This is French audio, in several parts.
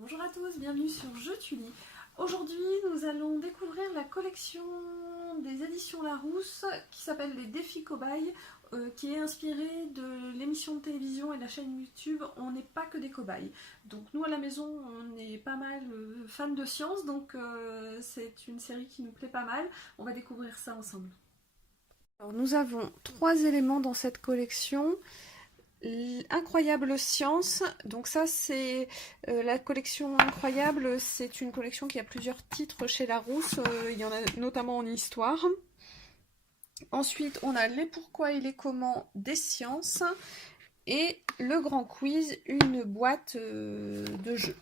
Bonjour à tous, bienvenue sur Je Tully. Aujourd'hui, nous allons découvrir la collection des éditions Larousse qui s'appelle Les Défis Cobayes, qui est inspirée de l'émission de télévision et de la chaîne YouTube On n'est pas que des cobayes. Donc nous à la maison, on est pas mal fans de science, donc c'est une série qui nous plaît pas mal. On va découvrir ça ensemble. Alors, nous avons 3 éléments dans cette collection. Incroyable Science, donc ça c'est la collection Incroyable, c'est une collection qui a plusieurs titres chez Larousse, il y en a notamment en histoire. Ensuite on a les pourquoi et les comment des sciences et le grand quiz, une boîte de jeux.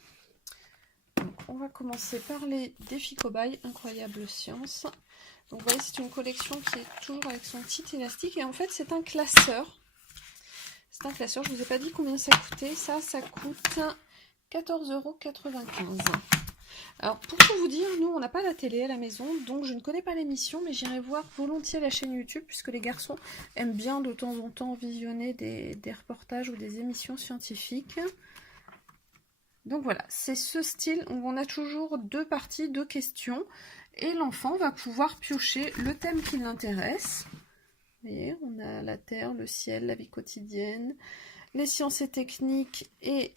Donc on va commencer par les défis cobayes, Incroyable Science. Donc vous voyez c'est une collection qui est toujours avec son petit élastique et en fait c'est un classeur. C'est un classeur, je ne vous ai pas dit combien ça coûtait. Ça coûte 14,95 €. Alors, pour tout vous dire, nous, on n'a pas la télé à la maison, donc je ne connais pas l'émission, mais j'irai voir volontiers la chaîne YouTube, puisque les garçons aiment bien de temps en temps visionner des reportages ou des émissions scientifiques. Donc voilà, c'est ce style où on a toujours 2 parties, 2 questions, et l'enfant va pouvoir piocher le thème qui l'intéresse. Vous voyez, on a la terre, le ciel, la vie quotidienne, les sciences et techniques et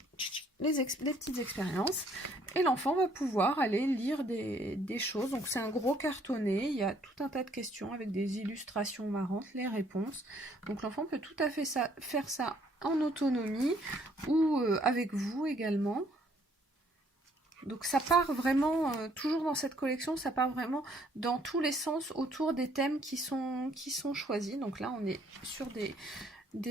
les petites expériences. Et l'enfant va pouvoir aller lire des choses. Donc c'est un gros cartonné, il y a tout un tas de questions avec des illustrations marrantes, les réponses. Donc l'enfant peut tout à fait faire ça en autonomie ou avec vous également. Donc ça part vraiment, toujours dans cette collection, ça part vraiment dans tous les sens autour des thèmes qui sont choisis. Donc là, on est sur des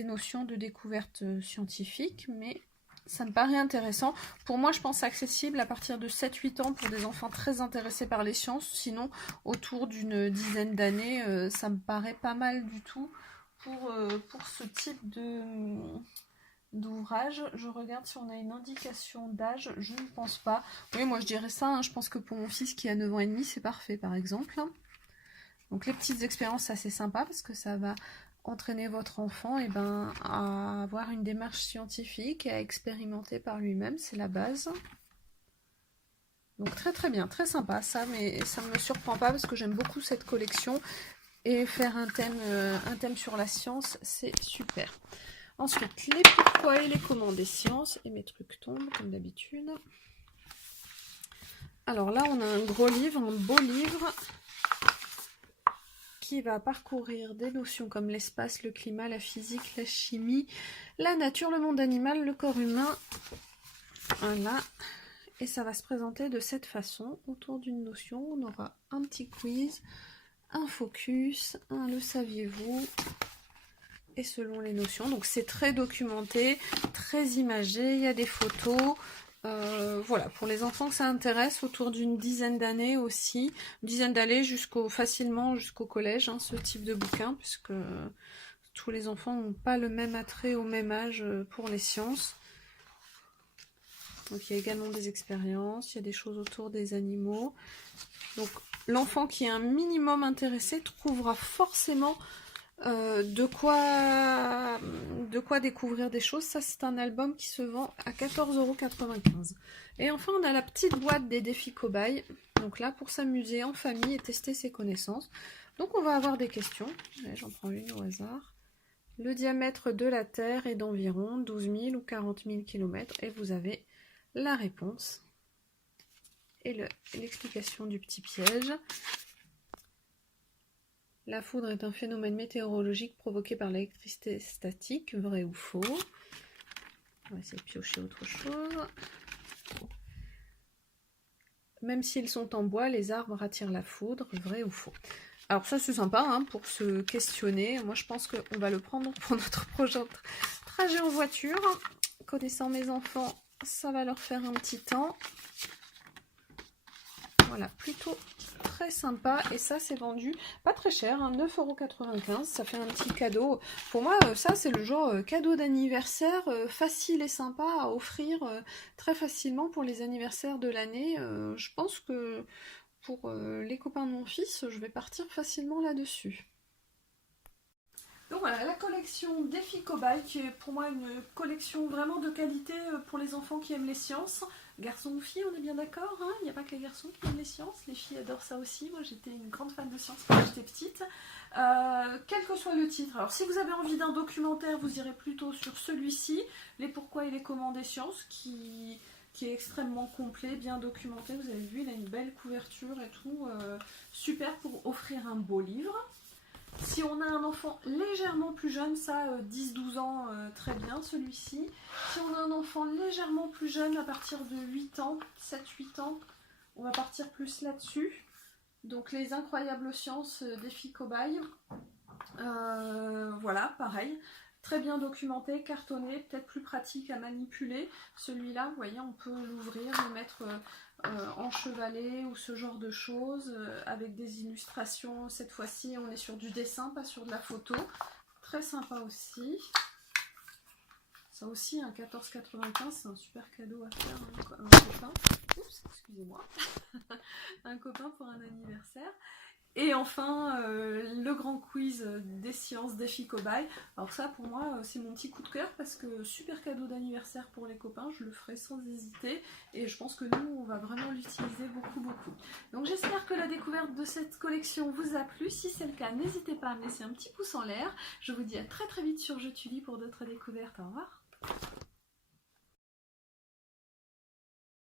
notions de découverte scientifique, mais ça me paraît intéressant. Pour moi, je pense accessible à partir de 7-8 ans pour des enfants très intéressés par les sciences. Sinon, autour d'une dizaine d'années, ça me paraît pas mal du tout pour ce type d'ouvrage. Je regarde si on a une indication d'âge, je ne pense pas. Oui, moi je dirais ça, hein. Je pense que pour mon fils qui a 9 ans et demi, c'est parfait par exemple. Donc les petites expériences, c'est assez sympa parce que ça va entraîner votre enfant à avoir une démarche scientifique et à expérimenter par lui-même, c'est la base. Donc très très bien, très sympa ça, mais ça ne me surprend pas parce que j'aime beaucoup cette collection et faire un thème sur la science, c'est super. Ensuite, les pourquoi et les comment des sciences. Et mes trucs tombent, comme d'habitude. Alors là, on a un gros livre, un beau livre, qui va parcourir des notions comme l'espace, le climat, la physique, la chimie, la nature, le monde animal, le corps humain. Voilà. Et ça va se présenter de cette façon. Autour d'une notion, on aura un petit quiz, un focus, un le saviez-vous, et selon les notions. Donc c'est très documenté, très imagé, il y a des photos. Voilà, pour les enfants que ça intéresse, autour d'une dizaine d'années aussi, une dizaine d'années facilement jusqu'au collège, hein, ce type de bouquin, puisque tous les enfants n'ont pas le même attrait au même âge pour les sciences. Donc il y a également des expériences, il y a des choses autour des animaux. Donc l'enfant qui est un minimum intéressé trouvera forcément de quoi découvrir des choses. Ça, c'est un album qui se vend à 14,95 €. Et enfin, on a la petite boîte des défis cobayes. Donc là, pour s'amuser en famille et tester ses connaissances. Donc on va avoir des questions. J'en prends une au hasard. Le diamètre de la Terre est d'environ 12 000 ou 40 000 km. Et vous avez la réponse. Et l'explication du petit piège. La foudre est un phénomène météorologique provoqué par l'électricité statique, vrai ou faux? On va essayer de piocher autre chose. Même s'ils sont en bois, les arbres attirent la foudre, vrai ou faux? Alors ça c'est sympa hein, pour se questionner. Moi je pense qu'on va le prendre pour notre prochain trajet en voiture. Connaissant mes enfants, ça va leur faire un petit temps. Voilà, plutôt très sympa. Et ça, c'est vendu pas très cher, hein, 9,95 €. Ça fait un petit cadeau. Pour moi, ça, c'est le genre cadeau d'anniversaire facile et sympa à offrir très facilement pour les anniversaires de l'année. Je pense que pour les copains de mon fils, je vais partir facilement là-dessus. Donc voilà, la collection Défi Cobaye, qui est pour moi une collection vraiment de qualité pour les enfants qui aiment les sciences. Garçons ou filles, on est bien d'accord, hein, il n'y a pas que les garçons qui aiment les sciences, les filles adorent ça aussi. Moi j'étais une grande fan de sciences quand j'étais petite. Quel que soit le titre, alors si vous avez envie d'un documentaire, vous irez plutôt sur celui-ci, les pourquoi et les comment des sciences, qui est extrêmement complet, bien documenté. Vous avez vu, il a une belle couverture et tout, super pour offrir un beau livre. Si on a un enfant légèrement plus jeune, ça 10-12 ans, très bien celui-ci. Si on a un enfant légèrement plus jeune, à partir de 8 ans, 7-8 ans, on va partir plus là-dessus. Donc les incroyables sciences des filles cobayes. Voilà, pareil. Très bien documenté, cartonné, peut-être plus pratique à manipuler. Celui-là, vous voyez, on peut l'ouvrir, le mettre enchevalé ou ce genre de choses, avec des illustrations. Cette fois-ci, on est sur du dessin, pas sur de la photo. Très sympa aussi. Ça aussi, un 14,95, c'est un super cadeau à faire à un copain. Oups, excusez-moi. Un copain pour un anniversaire. Et enfin, le grand quiz des sciences des filles cobayes. Alors ça, pour moi, c'est mon petit coup de cœur parce que super cadeau d'anniversaire pour les copains, je le ferai sans hésiter. Et je pense que nous, on va vraiment l'utiliser beaucoup, beaucoup. Donc j'espère que la découverte de cette collection vous a plu. Si c'est le cas, n'hésitez pas à me laisser un petit pouce en l'air. Je vous dis à très très vite sur Je Tully pour d'autres découvertes. Au revoir.